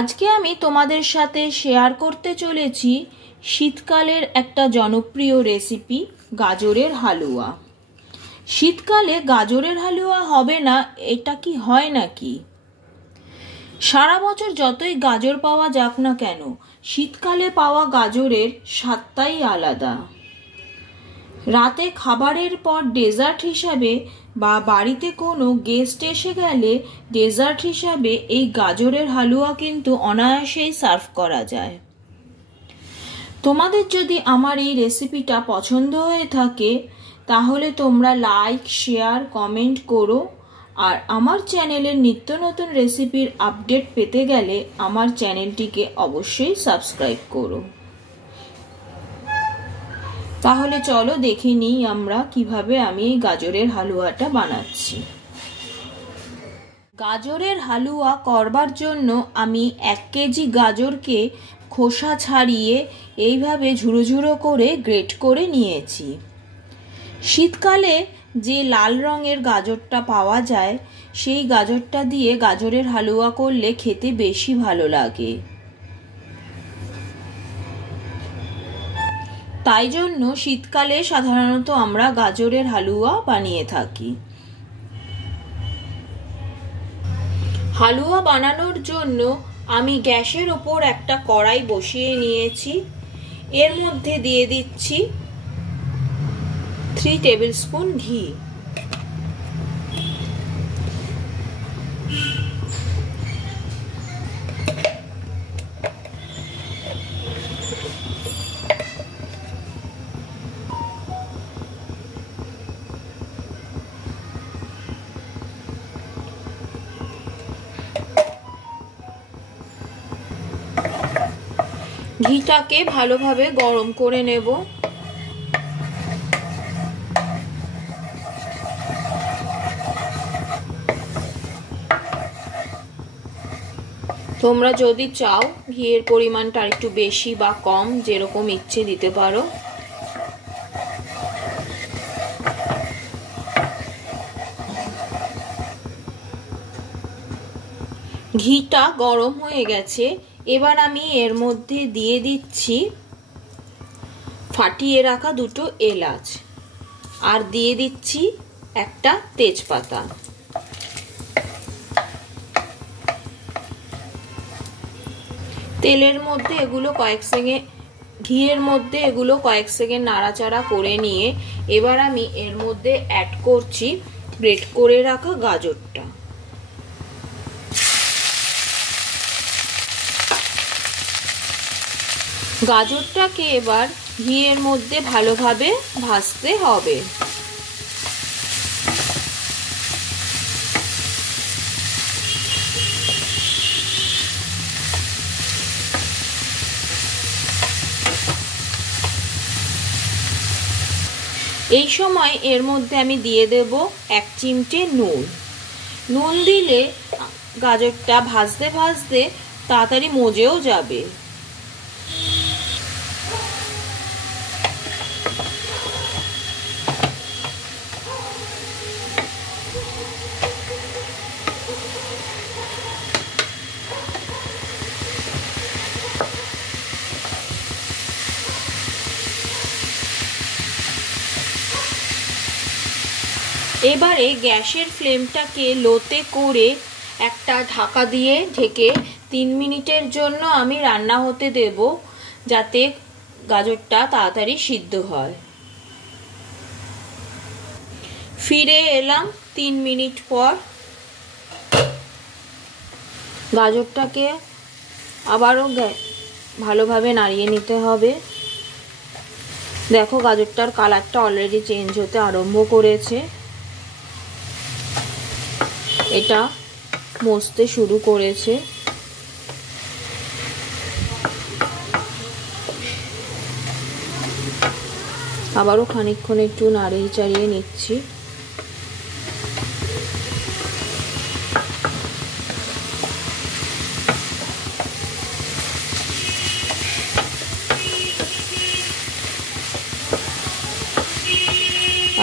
আজকে আমি তোমাদের সাথে শেয়ার করতে চলেছি শীতকালের একটা জনপ্রিয় রেসিপি গাজরের হালুয়া। শীতকালে গাজরের হালুয়া হবে না এটা কি হয় নাকি? সারা বছর যতই গাজর পাওয়া যাক না কেন, শীতকালে পাওয়া গাজরের স্বাদটাই আলাদা। রাতে খাবারের পর ডেজার্ট হিসাবে বা বাড়িতে কোনো গেস্ট এসে গেলে ডেজার্ট হিসাবে এই গাজরের হালুয়া কিন্তু অনায়াসেই সার্ভ করা যায়। তোমাদের যদি আমার এই রেসিপিটা পছন্দ হয়ে থাকে তাহলে তোমরা লাইক, শেয়ার, কমেন্ট করো। আর আমার চ্যানেলের নিত্য নতুন রেসিপির আপডেট পেতে গেলে আমার চ্যানেলটিকে অবশ্যই সাবস্ক্রাইব করো। তাহলে চলো দেখে নিই আমরা কিভাবে আমি এই গাজরের হালুয়াটা বানাচ্ছি। গাজরের হালুয়া করবার জন্য আমি 1 কেজি গাজরকে খোসা ছাড়িয়ে এইভাবে ঝুড়ো ঝুড়ো করে গ্রেট করে নিয়েছি। শীতকালে যে লাল রঙের গাজরটা পাওয়া যায় সেই গাজরটা দিয়ে গাজরের হালুয়া করলে খেতে বেশি ভালো লাগে। তাই জন্য শীতকালে সাধারণত আমরা গাজরের হালুয়া বানিয়ে থাকি। হালুয়া বানানোর জন্য আমি গ্যাসের ওপর একটা কড়াই বসিয়ে নিয়েছি। এর মধ্যে দিয়ে দিচ্ছি 3 টেবিল স্পুন ঘি। ঘিটাকে ভালোভাবে গরম করে নেব। তোমরা যদি চাও ঘিয়ের পরিমাণটা একটু বেশি বা কম যেরকম ইচ্ছে দিতে পারো। ঘিটা গরম হয়ে গেছে। এবার আমি এর মধ্যে দিয়ে দিচ্ছি ফাটিয়ে রাখা 2টো এলাচ আর দিয়ে দিচ্ছি একটা তেজপাতা। তেলের মধ্যে এগুলো ঘিয়ের মধ্যে এগুলো কয়েক সেকেন্ড নাড়াচাড়া করে নিয়ে এবার আমি এর মধ্যে অ্যাড করছি গ্রেট করে রাখা গাজরটা। গাজরটাকে এবার ঘিয়ের মধ্যে ভালোভাবে ভাজতে হবে। এই সময় এর মধ্যে আমি দিয়ে দেব 1 চিমটে নুন। নুন দিলে গাজরটা ভাজতে ভাজতে তাড়াতাড়ি মজেও যাবে। এবারে গ্যাসের ফ্লেমটাকে লোতে করে একটা ঢাকা দিয়ে ঢেকে 3 মিনিটের জন্য আমি রান্না হতে দেব যাতে গাজরটা তাড়াতাড়ি সিদ্ধ হয়। ফিরে এলাম 3 মিনিট পর। গাজরটাকে আবারও ভালোভাবে নাড়িয়ে নিতে হবে। দেখো গাজরটার কালারটা অলরেডি চেঞ্জ হতে আরম্ভ করেছে। এটা মজতে শুরু করেছে। আবারও খানিকক্ষণ একটু নাড়িয়ে চাড়িয়ে নিচ্ছি।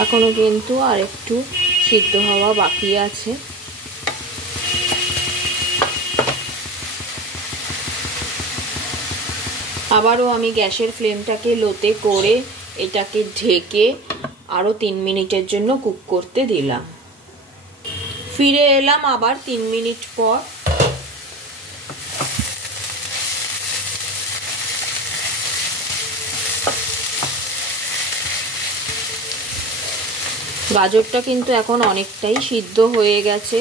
এখনো কিন্তু আর একটু সিদ্ধ হওয়া বাকি আছে। আবারও আমি গ্যাসের ফ্লেমটাকে লোতে করে এটাকে ঢেকে আরও 3 মিনিটের জন্য কুক করতে দিলাম। ফিরে এলাম আবার 3 মিনিট পর। গাজরটা কিন্তু এখন অনেকটাই সিদ্ধ হয়ে গেছে।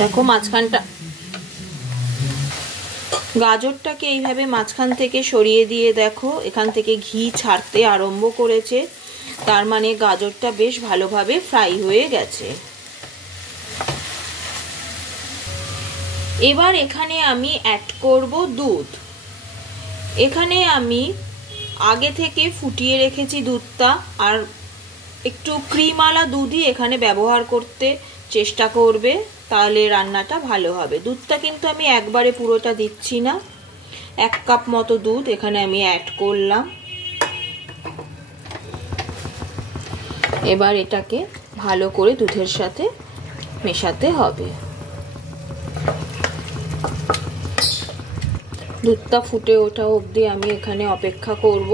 দেখো মাঝখানটা, গাজরটাকে এইভাবে মাঝখান থেকে সরিয়ে দিয়ে দেখো এখান থেকে ঘি ছাড়তে আরম্ভ করেছে, তার মানে গাজরটা বেশ ভালোভাবে ফ্রাই হয়ে গেছে। এবার এখানে আমি অ্যাড করব দুধ। এখানে আমি আগে থেকে ফুটিয়ে রেখেছি দুধটা, আর একটু ক্রিমওয়ালা দুধই এখানে ব্যবহার করতে চেষ্টা করবে, তাহলে রান্নাটা ভালো হবে। দুধটা কিন্তু আমি একবারে পুরোটা দিচ্ছি না, 1 কাপ মতো দুধ এখানে আমি অ্যাড করলাম। এবার এটাকে ভালো করে দুধের সাথে মেশাতে হবে। দুধটা ফুটে ওঠা অবধি আমি এখানে অপেক্ষা করব।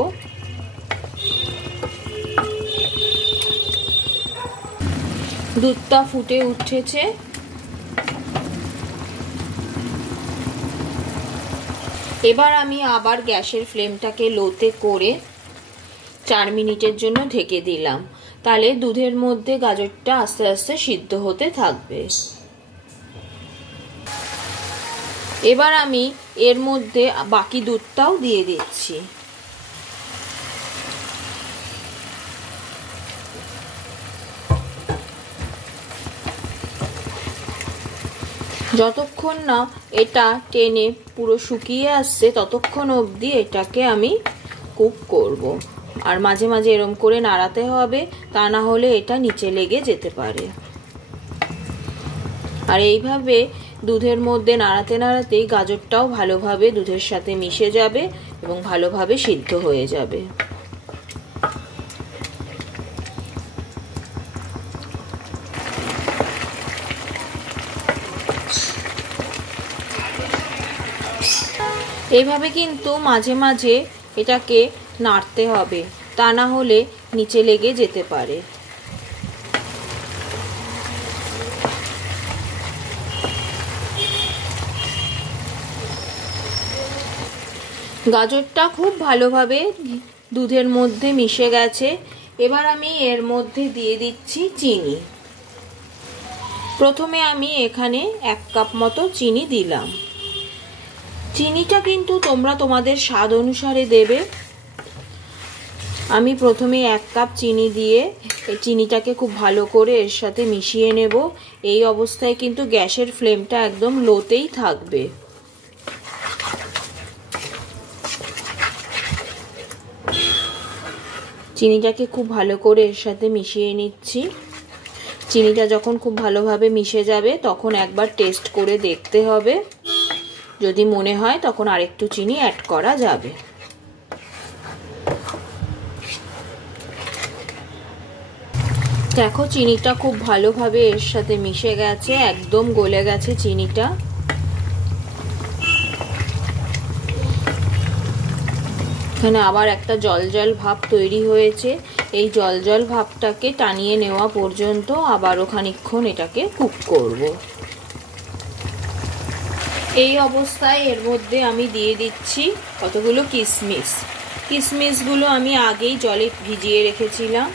দুধটা ফুটে উঠেছে। এবার আমি আবার গ্যাসের ফ্লেমটাকে লোতে করে 4 মিনিটের জন্য ঢেকে দিলাম, তাহলে দুধের মধ্যে গাজরটা আস্তে আস্তে সিদ্ধ হতে থাকবে। এবার আমি এর মধ্যে বাকি দুধটাও দিয়ে দিচ্ছি। যতক্ষণ না এটা টেনে পুরো শুকিয়ে আসছে ততক্ষণ অবধি এটাকে আমি কুক করব, আর মাঝে মাঝে এরম করে নাড়াতে হবে, তা না হলে এটা নিচে লেগে যেতে পারে। আর এইভাবে দুধের মধ্যে নাড়াতে নাড়াতেই গাজরটাও ভালোভাবে দুধের সাথে মিশে যাবে এবং ভালোভাবে সিদ্ধ হয়ে যাবে। এইভাবে কিন্তু মাঝে মাঝে এটাকে নাড়তে হবে, তা না হলে নিচে লেগে যেতে পারে। গাজরটা খুব ভালোভাবে দুধের মধ্যে মিশে গেছে। এবার আমি এর মধ্যে দিয়ে দিচ্ছি চিনি। প্রথমে আমি এখানে 1 কাপ মতো চিনি দিলাম। চিনিটা কিন্তু তোমরা তোমাদের স্বাদ অনুসারে দেবে। আমি প্রথমে 1 কাপ চিনি দিয়ে এই চিনিটাকে খুব ভালো করে এর সাথে মিশিয়ে নেব। এই অবস্থায় কিন্তু গ্যাসের ফ্লেমটা একদম লোতেই থাকবে। চিনিটাকে খুব ভালো করে এর সাথে মিশিয়ে নিচ্ছি। চিনিটা যখন খুব ভালোভাবে মিশে যাবে তখন একবার টেস্ট করে দেখতে হবে, যদি মনে হয় তখন আরেকটু চিনি অ্যাড করা যাবে। দেখো চিনিটা খুব ভালোভাবে এর সাথে মিশে গেছে, একদম গলে গেছে চিনিটা। এখানে আবার একটা জল জল ভাব তৈরি হয়েছে। এই জল জল ভাবটাকে টানিয়ে নেওয়া পর্যন্ত আবারও খানিকক্ষণ এটাকে কুক করব। এই অবস্থায় এর মধ্যে আমি দিয়ে দিচ্ছি কতগুলো কিশমিশ। কিশমিশগুলো আমি আগেই জলে ভিজিয়ে রেখেছিলাম।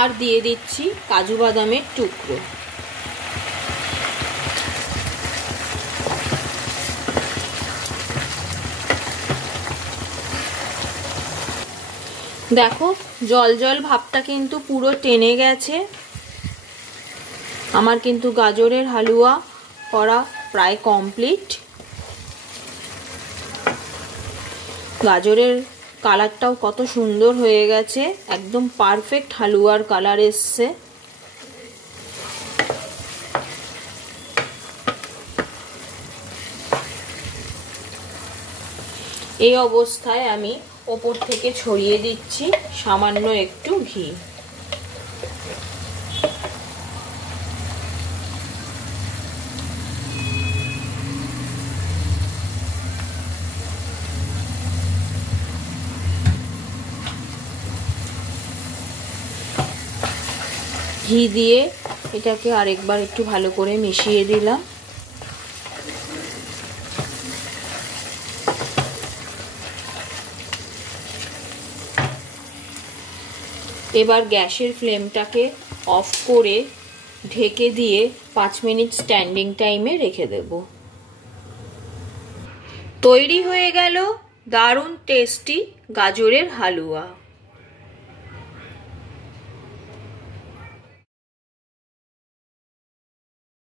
আর দিয়ে দিচ্ছি কাজু বাদামের টুকরো। দেখো জল জল ভাবটা কিন্তু পুরো টেনে গেছে। আমার কিন্তু গাজরের হালুয়া করা প্রায় কমপ্লিট। গাজরের কালারটাও কত সুন্দর হয়ে গেছে, একদম পারফেক্ট হালুয়ার কালার এসছে। এই অবস্থায় আমি ওপর থেকে ছড়িয়ে দিচ্ছি সামান্য একটু ঘি। ঘি দিয়ে এটাকে আরেকবার একটু ভালো করে মিশিয়ে দিলাম। এবার গ্যাসের ফ্লেমটাকে অফ করে ঢেকে দিয়ে 5 মিনিট স্ট্যান্ডিং টাইমে রেখে দেব। তৈরি হয়ে গেল দারুণ টেস্টি গাজরের হালুয়া।